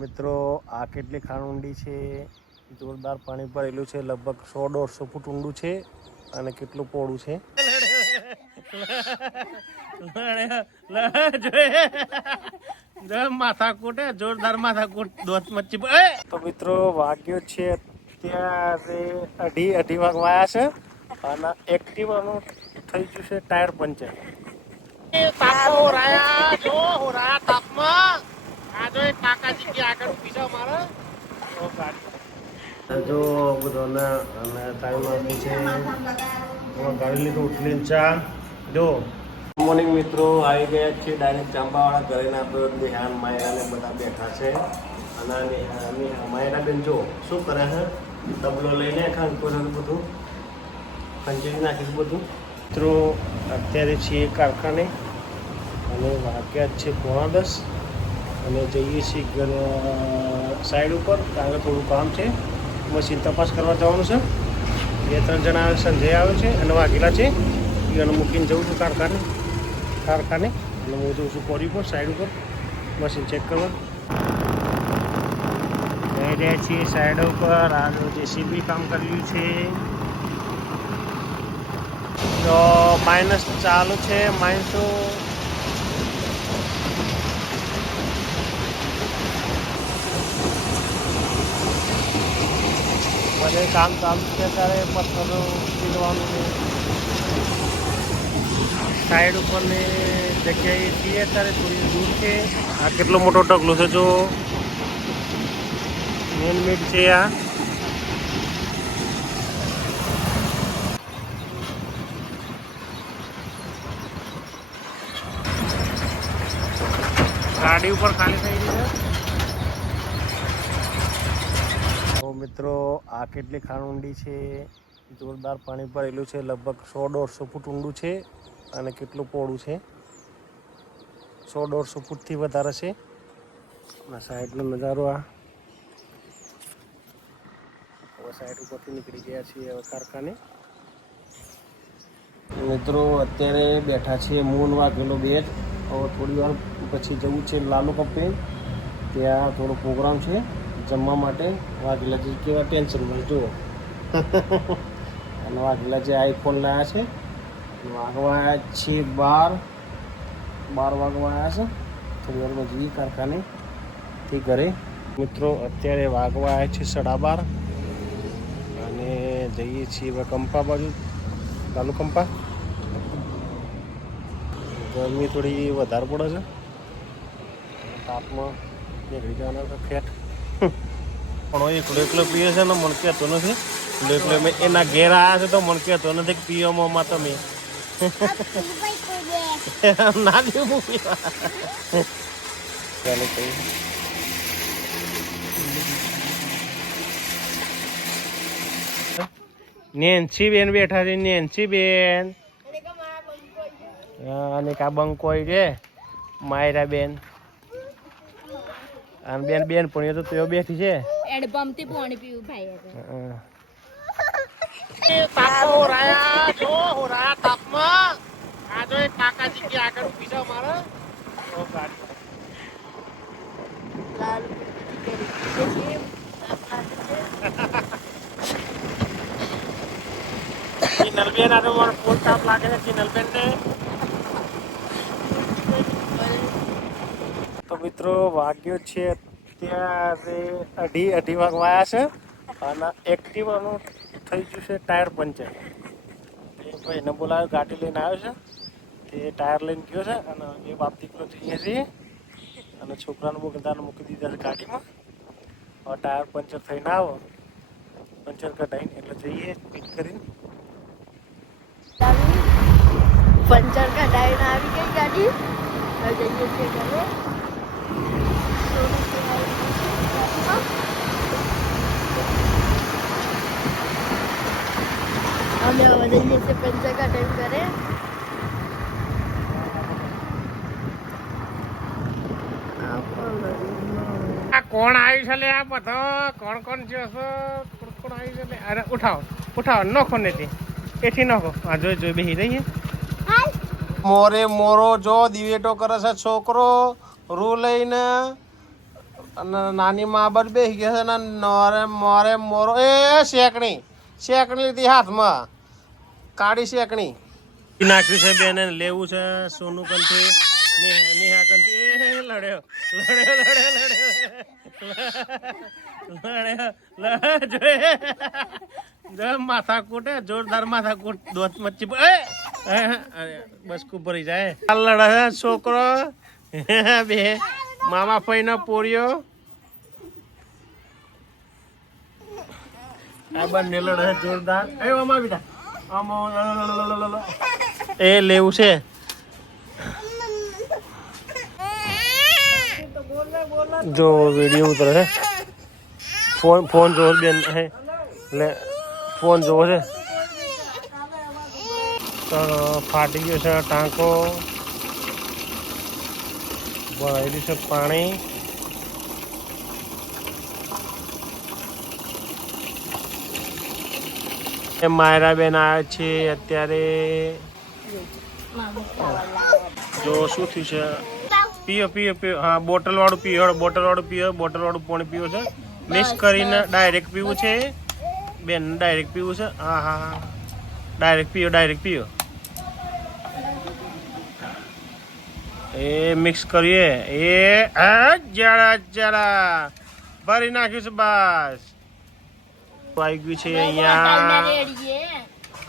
મિત્રો આ કેટલી ખાણ ઊંડી છે, જોરદાર પાણી ભરેલું છે, લગભગ 100-150 ફૂટ ઊંડું છે અને કેટલું પહોળું છે. માથાકૂટ જોરદાર માથાકૂટ દોત મચ્છી. તો મિત્રો વાગ્યો છે અત્યારે 2:30 વાગવાયા છે અને એક્ટિવાનું થઈ ગયું છે ટાયર પંચર. જો બધાને અને ટાઈમ આપી છે ગાડી લીધું ઉઠલીને ચા. જો મોર્નિંગ મિત્રો આવી ગયા છે ડાયરેક્ટ ચાંબાવાળા ઘરે. આપણે દેહાન માયરાને બધા બેઠા છે અને માયરા બેન જો શું કરે છે, ડબલો લઈને ખાંડ બધું ખંચેરી નાખીશું બધું. મિત્રો અત્યારે છીએ કારખાને અને વાગ્યા છે 9:45 અને જઈએ છીએ સાઈડ ઉપર, કારણ કે થોડું કામ છે, મશીન તપાસ કરવા જવાનું છે. 2-3 જણા સંજય આવે છે અને વાઘેલા છે, એને મૂકીને જવું છું કારખાને અને હું જઉં છું કોરી પર સાઈડ ઉપર મશીન ચેક કરવા. જઈ રહ્યા છીએ સાઈડ ઉપર. આ જેસીબી કામ કર્યું છે તો માઇનસ ચાલુ છે. માઇનસો બધે કામ ચાલુ છે અત્યારે. પથ્થરો પીલવાનું છે સાઈડ ઉપરની જગ્યાએ છીએ અત્યારે, થોડી દૂર છે. આ કેટલો મોટો ઢગલો છે, જો મેન મીટ છે આ. ગાડી ઉપર ખાલી થઈ ગઈ છે. તો મિત્રો આ કેટલી ખાણ ઊંડી છે, જોરદાર પાણી ભરેલું છે, લગભગ 100-150 ફૂટ ઊંડું છે અને કેટલું પહોળું છે, 100-150 ફૂટથી વધારે છે. આ સાઈડનો નજારો. આ હવે સાઈડ ઉપરથી નીકળી ગયા છીએ હવે કારખાને. મિત્રો અત્યારે બેઠા છીએ મૂન વાઘેલો બેટ. હવે થોડી વાર પછી જવું છે લાલુ કંપની, ત્યાં થોડો પ્રોગ્રામ છે જમવા માટે. વાઘેલાજી કેવા ટેન્શનમાં જુઓ. અને વાઘેલાજી આઈફોન લાવ્યા છે. વાગવા છે 12 વાગવા આવ્યા છે. થોડી વારમાં જઈએ કારખાનેથી ઘરે. મિત્રો અત્યારે વાગવા આવ્યા છે 12:30 અને જઈએ છીએ હવે કંપા બાજુ, લાલુ કંપા. ગરમી થોડી વધારે પડે છે, તાપમાં નીકળી જવાના છે ફેટ. પણ એકલો પીએ છે ને મને કહેતો નથી. એટલે મેં એના ઘેર આવ્યા છે તો મને કહેતો નથી કે પીવામાં તમે ના દેવું ચાલો કઈ. નેન્સી બેન બેઠા છે. નેન્સી બેન અને કા બંકોઈ છે માયરા બેન. અને બેન પણ તો તેઓ બેઠી છે. એડબમથી પાણી પીવું ભાઈ. તાપો રાયા જો હોરા તાપમાં. આ જો એક કાકાજી કે આગળ ઊભી છે અમારે. ઓ ગાડી લાલ કિનલબેન આ તો મારો ફૂલ તાપ લાગે છે કિનલબેન ને. તો મિત્રો વાગ્યો છે અત્યારે 2:30 વાગવાયા છે અને એક્ટિવાનું થઈ ગયું છે ટાયર પંચર. એ ભાઈને બોલાવ્યો, ગાડી લઈને આવ્યો છે. તે ટાયર લઈને ગયો છે અને એ બાપ દીકરો જઈએ છીએ અને છોકરાને બધાને મૂકી દીધા છે ગાડીમાં. હવે ટાયર પંચર થઈને આવો, પંચર કઢાવીને એટલે જઈએ ફિટ કરીને. પંચર કઢાવીને આવી ગઈ ગાડી. હવે જઈએ છીએ ઘરે. અમે હવે જઈએ છીએ પંચર કઢાવી કરે. કોણ આવ્યું છે લે? આ બધો કોણ છે? કોણ આવ્યું છે? અરે ઉઠાવો નોખો ને એથી નોખો. આ જોઈ બેસી રહીએ. મોરે મોરો જો દિવેટો કરે છે છોકરો રૂ લઈને. અને નાની મા બર બેસી ગયા છે ને નોરે મોરે મોરો એ શેકણી લીધી હાથમાં કાળી શેકણી નાખ્યું છે બેને લેવું છે સોનું કંથી નેહા કંથી લડ્યો માથા કૂટે જોરદાર માથા કૂટ દોત મચ્છી બસ કુ ભરી જાય લડે છોકરો બે મામા ફઈ નો પોરિયો આ બંને લડે જોરદાર એ મામા બીટા એ લેવું છે જો વિડીયો ઉતરે ફોન જોવો બેન હે લે ફોન જોવો છે તો ફાટી ગયો છે ટાંકો ભરાયેલું છે પાણી માયરા બેન આવે છે અત્યારે જો શું થયું છે પીઓ હા બોટલ વાળું પાણી પીવો છે મિક્સ કરીને ડાયરેક્ટ પીવું છે બેન ડાયરેક્ટ પીવું છે હા ડાયરેક્ટ પીઓ એ મિક્સ કરીએ એ જરા ભરી નાખ્યું છે બસ આવી ગયું છે અહીંયા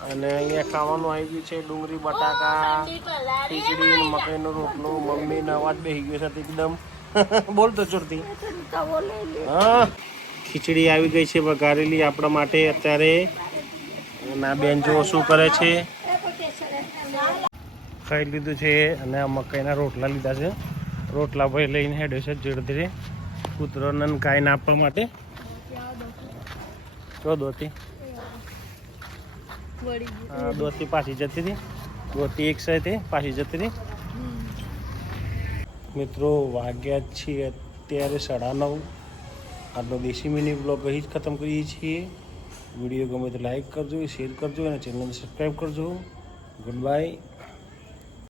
અને અહીંયા ખાવાનું આવી ગયું છે ડુંગળી બટાકા ખીચડી મકાઈનો રોટલો મમ્મીનો અવાજ બેસી ગયો છે એકદમ બોલતો ચોરતી હા ખીચડી આવી ગઈ છે વઘારેલી આપણા માટે અત્યારે ના બેન જો શું કરે છે ખાઈ લીધું છે અને આ મકાઈના રોટલા લીધા છે રોટલા ભાઈ લઈને હેડે છે ધીરે ધીરે કૂતરોને ગાયને આપવા માટે તો દોતી દોતી પાછી જતી હતી દોતી એક સાથે પાછી જતી હતી મિત્રો વાગ્યા છીએ અત્યારે 9:30 આપણો દેશી મિની બ્લોગ અહીં જ ખતમ કરીએ છીએ વિડીયો ગમે તો લાઈક કરજો શેર કરજો અને ચેનલને સબસ્ક્રાઈબ કરજો ગુડ બાય